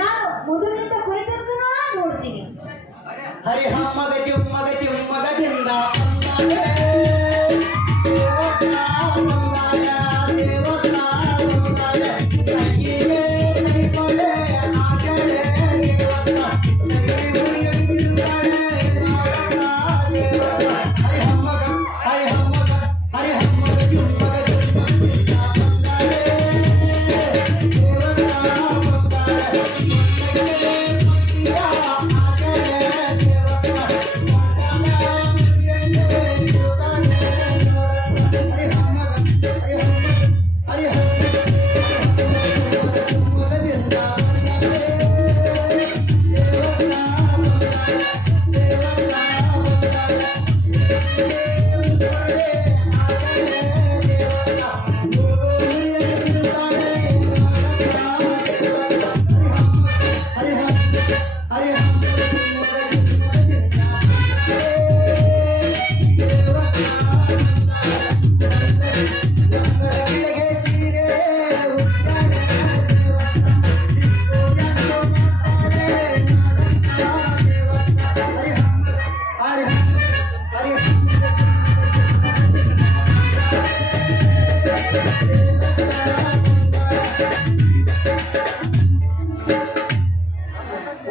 ನಾನು ಮೊದಲಿಂದ ಕೊಯ್ದಕ್ಕೂ ನೋಡ್ತೀನಿ. ಹರಿ ಹಮ್ಮಗ ಚಿಮ್ಮಗ ಚಿಮ್ಮಗದಿಂದ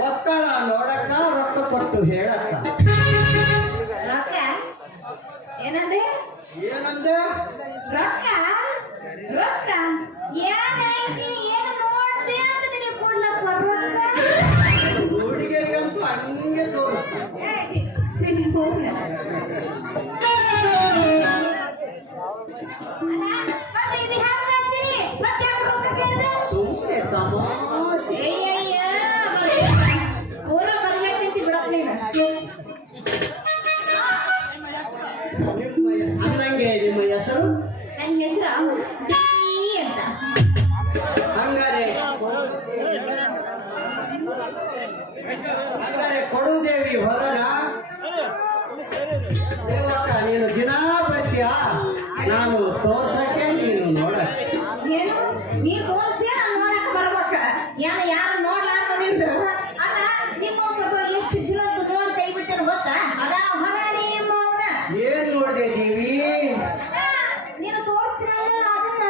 ಒಕ್ಕಳ ನೋಡಕ್ಕ ರೊಕ್ಕ ಕೊಟ್ಟು ಹೇಳಕ್ಕ. ರೊಕ್ಕ ಏನಂದೆ? ಏನಂದೆ? ರೊಕ್ಕ ರೊಕ್ಕ ಏನೈತಿ ಏನು ನೋಡ್ದೆ ಅಂತ ನಿನಗೆ ಕೊಡ್ಲಪ್ಪ ರೊಕ್ಕ. ಹುಡುಗಿಯರಿಗಂತೂ ಹಂಗೆ ತೋರಿಸ್ತಾರೆ. ಅಲ್ಲ ಮತ್ತೆ ಇದು ಹ್ಯಾಂಗ ಮಾಡ್ತೀನಿ? ಮತ್ತೆ ಯಾಕೆ ರೊಕ್ಕ ಕೇಳಿದೆ? ಸುಮ್ಮನೆ ತಮಾಷೆ. ಪೂರ ಬರ್ಗಟ್ ನಿಂತಿ ಬಿಡಪ್ಪ ನೀನು. ಅಂದಂಗೆ ನಿಮ್ಮ ಹೆಸರು? ನನ್ನ ಹೆಸರು ಅಂತ. ಹಂಗಾರೆ ಕೊಡುದೇವಿ ಹೊರನ ದೇವಕ್ಕ ನೀನು ದಿನ ಬರ್ತೀಯಾ? ನಾನು ತೋರ್ಸಕ್ಕೆ ನೀನು ನೋಡಕ್ಕೆ. ಏನು ನೀ ತೋರಿಸಿ ನಾನು ನೋಡಕ್ ಬರ್ಬೇಕ? ಯಾರು ನೋಡ್ಲಾರ್ದ ನಿಂದು ಅಲ್ಲ ನಿಮ್ಮ ಎಷ್ಟು ಜನ ನೋಡಿ ಕೈ ಬಿಟ್ಟರು ಗೊತ್ತಾ? ಅದ ಮಗ ನಿಮ್ಮ ಅವನ ಏನ್ ನೋಡಿದೆ ದೇವಿ? ನೀನು ತೋರಿಸ್ತೀರಲ್ಲ ಅದನ್ನ.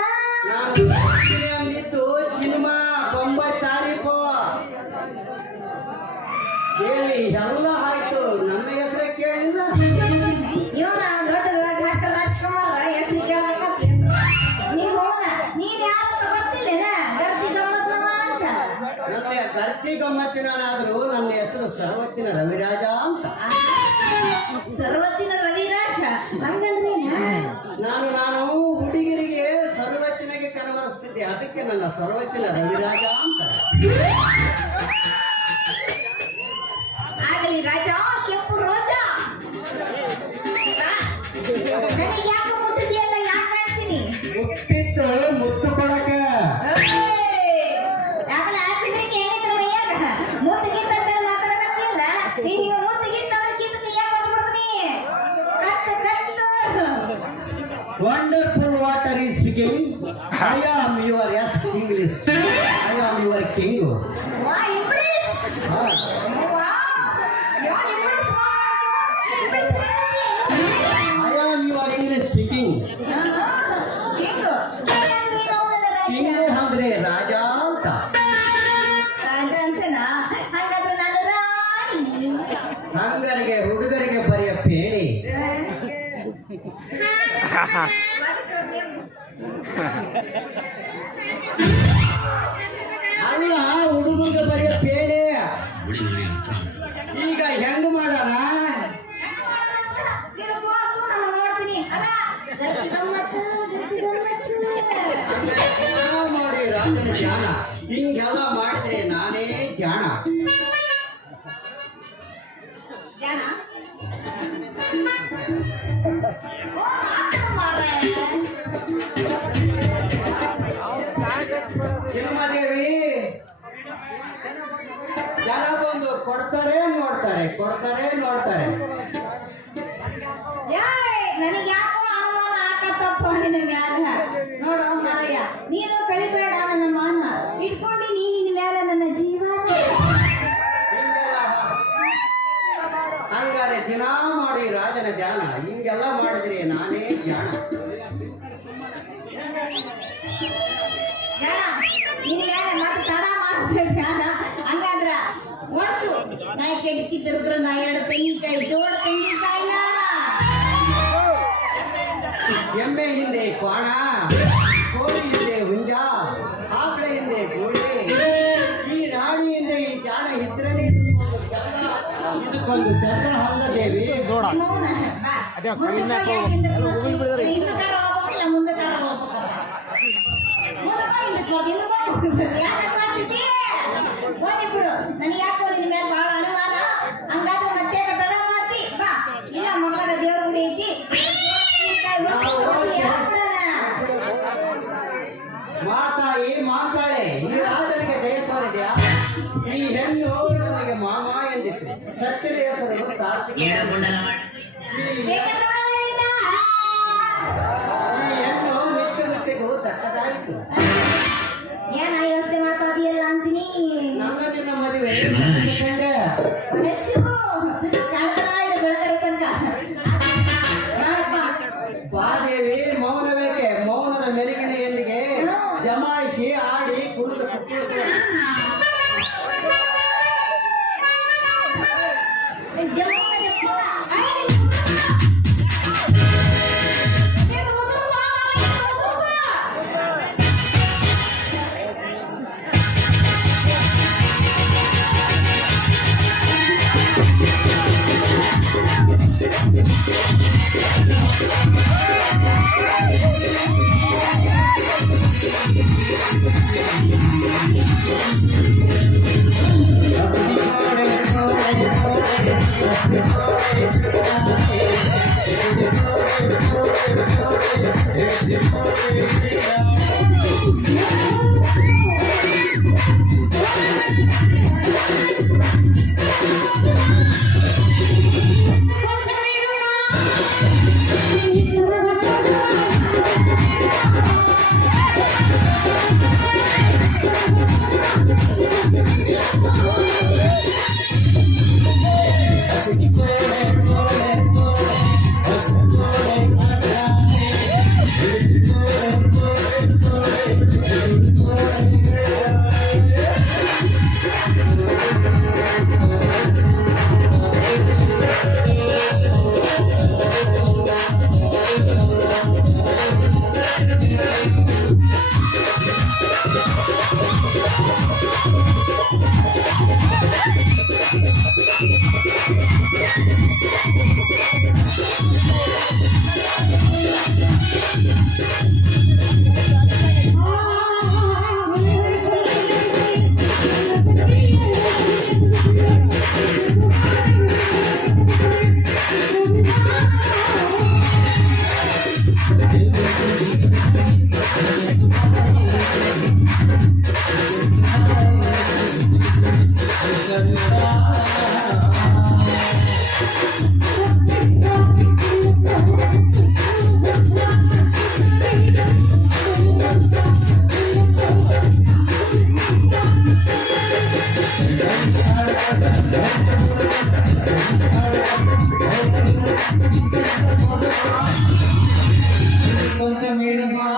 ನಾನು ತೋರಿಸ್ತೀನಿ ಅಂದಿದ್ದು ಸಿನಿಮಾ 90 ತಾರೀಕು. ದೇವಿ ಎಲ್ಲ ಆಯ್ತು, ನನ್ನ ಹೆಸರೇ ಕೇಳಿಲ್ಲ. ಇವನ ದೊಡ್ಡ ದೊಡ್ಡ ಡಾಕ್ಟರ್ ರಾಜ್ಕುಮಾರ್ ಹೆಸರು ಕೇಳಬೇಕಂತ ನಿಮ್ಮ ಅವನ. ನೀನ್ ಯಾರಂತ ಗೊತ್ತಿಲ್ಲೇನ? ಗರ್ತಿ ಗಮ್ಮತ್ನವ ಅಂತ. ನನ್ನ ಗರ್ತಿ ಗಮ್ಮತ್ತಿನಾದ್ರೂ ನನ್ನ ಹೆಸರು ಸರ್ವತ್ತಿನ ರವಿರಾಜ ಅಂತ. ಸರ್ವತ್ತಿನ ರವಿರಾಜ ಹಂಗಂದ್ರೆ ನಾನು ಹುಡುಗಿರಿಗೆ ಸರ್ವತ್ತಿನಗೆ ಕನವರಿಸ್ತಿದ್ದೆ, ಅದಕ್ಕೆ ನನ್ನ ಸರ್ವತ್ತಿನ ರವಿರಾಜ ಅಂತ. ಆಗಲಿ ರಾಜ ಕೆಂಪು ರೋಜ. ನನಗೆ ಯಾಕೆ ಮುಟ್ಟಿದೆಯಲ್ಲ? ಯಾಕೆ ಹೇಳ್ತೀನಿ? ಮುಟ್ಟಿತ್ತು ಮುತ್ತು ಕೊಡಕ. ಯಾಕಲ್ಲ ಬಿಡ್ರಿಕೆ ಏನಿದ್ರು ಮೈಯಾಗ ಮುತ್ತಿಗಿಂತ ಮಾತಾಡಕತ್ತಿಲ್ಲ. ನೀನು ಮುತ್ತಿಗಿಂತ ಕಿತ್ತಕ್ಕೆ ಯಾಕೆ ಹೊಟ್ಬಿಡ್ತೀನಿ? ಕತ್ತು ಕತ್ತು. Wonderful water is speaking. I am your yes English. I am your king. ವಾ ಇಂಗ್ಲಿಷ್. ಹಾ. ವಾ ಯಾವ ಇಂಗ್ಲಿಷ್ ಮಾತಾಡ್ತೀಯ? English I am your English speaking. King. ನೀನು ಅವನ ರಾಜ. king ಅಂದ್ರೆ ರಾಜ ಅಂತ. ರಾಜ ಅಂತನಾ? ಹಾಗಾದ್ರೆ ನಾನು ರಾಣಿ. ಹಂಗರಿಗೆ ಹುಡುಗರಿಗೆ ಬರೆಯ ಪೇಣಿ. ಅಲ್ಲ ಹುಡುಗರಿಗೆ ಬರೆಯ ಪೇಣೆ. ಈಗ ಹೆಂಗ್ ಮಾಡೋಣ? ನೀನು ತೋರ್ಸು, ನಾನು ನೋಡ್ತೀನಿ. ಅಲ್ಲ ಗರ್ತಿ ಗಮ್ಮತ್ತು, ಗರ್ತಿ ಗಮ್ಮತ್ತು. ಹಂಗಾರೆ ಮಾಡಿ ರಾಜನ ಧ್ಯಾನ. ಹಿಂಗೆಲ್ಲ ಮಾಡಿದ್ರೆ ನಾನೇ ಜಾಣ. ಜಾಣ ಓ ಮಾತ್ರ ಮಾರ್ರೆ. ಚಿನ್ನದೇವಿ ಜನ ಬಂದು ಕೊಡ್ತಾರೆ ನೋಡ್ತಾರೆ, ಕೊಡ್ತಾರೆ ನೋಡ್ತಾರೆ. ನನಗೆ ಯಾಕೋ ಅನುಮಾನ ಆಕತ್ತಪ್ಪ ನಿನ್ನ ಮ್ಯಾಲ. ನೋಡು ಮಾರಯ್ಯ, ನೀನು ಕಳಿಬೇಡ ನನ್ನ ಮಾನ ಇಟ್ಕೊಂಡು ನೀ ನಿನ್ನ ಮ್ಯಾಲ ನನ್ನ ಜೀವ ಹಿಂಗೆಲ್ಲ ಮಾಡಿದ್ರೆ ನಾನೇ ಜಾಣ. ಜಾಣ ನಿನ್ ಮ್ಯಾಗ ಮತ್ತೆ ತಡ ಮಾಡ್ತೇವೆ ಜಾಣ. ಹಂಗಾದ್ರ ಒಡ್ಸು ನಾಯಿ ಕೆಡಕಿ ತಿರುಗ್ರಂಗ 2 ತೆಂಗಿನಕಾಯಿ ಜೋಡ ತೆಂಗಿನಕಾಯಿನ. ಎಮ್ಮೆ ಹಿಂದೆ ಕ್ವಾಣ, ಕೋಳಿ ಹಿಂದೆ ಹುಂಜ, ಆಕಳ ಹಿಂದೆ ಗೋಳಿ, ಈ ರಾಣಿ ಹಿಂದೆ ಈ ಜಾಣ ಇದ್ರೇನೆ ಇದಕ್ಕೊಂದು ಚಂದ ಹೊಂದ ದೇವಿ. ಮೌನ ಬಾ ಮುಂದಕ್ಕೆ ಹಿಂದಕಾರ ಹೋಗ್ಬೇಕಿಲ್ಲ ಮುಂದಕಾರ ಹೋಗ್ಬೇಕಲ್ಲ. ಮುಂದಕ್ಕೆ ಹಿಂದಕ್ಕೆ ಯಾಕೆ ಮಾಡ್ತಿದ್ದಿ? ಹೋಗಿ ಬಿಡು. ನನಗೆ ಯಾಕೋ ನಿನ್ನ ಮೇಲೆ ಬಹಳ ಅನುಮಾನ. ಹಂಗಾದ್ರೆ ಮತ್ತೆ ತಡ ಮಾಡ್ತಿ ಬಾ. ಇಲ್ಲ ಮಗಳ ದೇವ್ರ ಗುಡಿ ಐತಿ ಮಾತಾಯಿ ಮಾತಾಳೆ ಈ ರಾಜನಿಗೆ ದಯ ತೋರಿದ್ಯಾ? ಈ ಹೆಣ್ಣು ನನಗೆ ಮಾಮ ಎಂದಿತ್ತು. ಸತ್ಯದ ಹೆಸರು ಸಾರ್ಥಕ. ಈ ಹೆಣ್ಣು ನಿತ್ಯ ನಿತ್ಯಗೂ ತಕ್ಕದಾಯಿತು. ಏನ ಯೋಚನೆ ಮಾಡ್ತಾ ಇದೆಯಲ್ಲ ಅಂತೀನಿ. ನನ್ನ ನಿನ್ನ ಮದುವೆ ಬಾದೇವಿ ಮೌನ ಬೇಕೆ. ಮೌನದ ಮೆರುಗಿನೆಯೊಂದಿಗೆ ಜಮಾಯಿಸಿ ಆಡಿ ಕುಣಿದು ಕುಟ್ಟಿಸಿ కొంచెం వేడిగా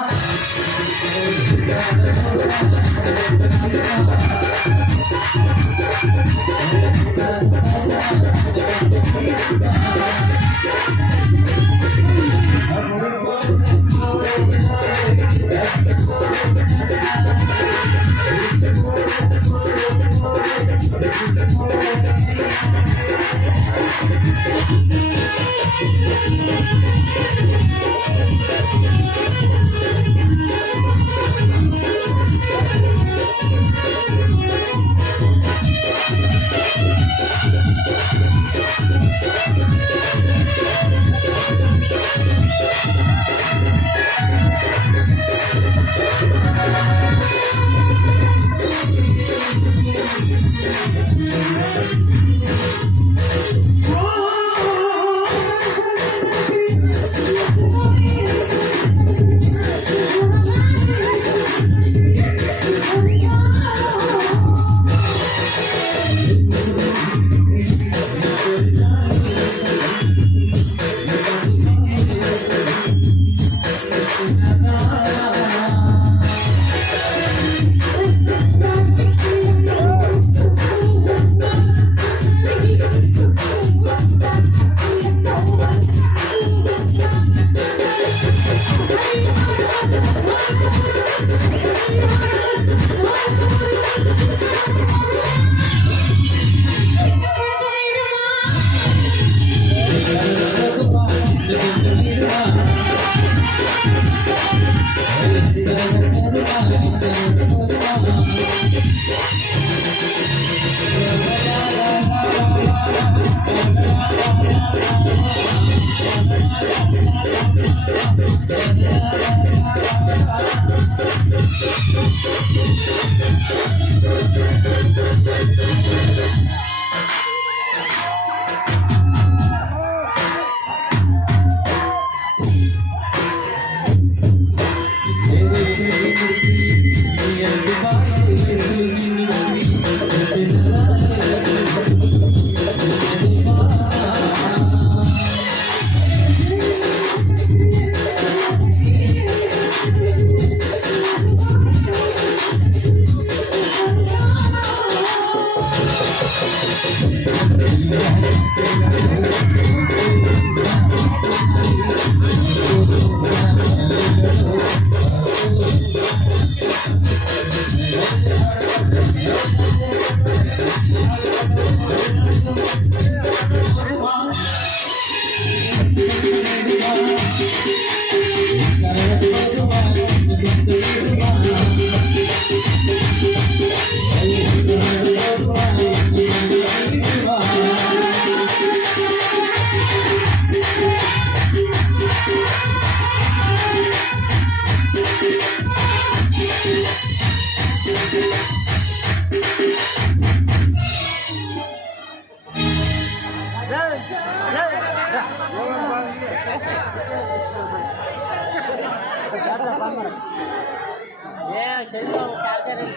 ఏ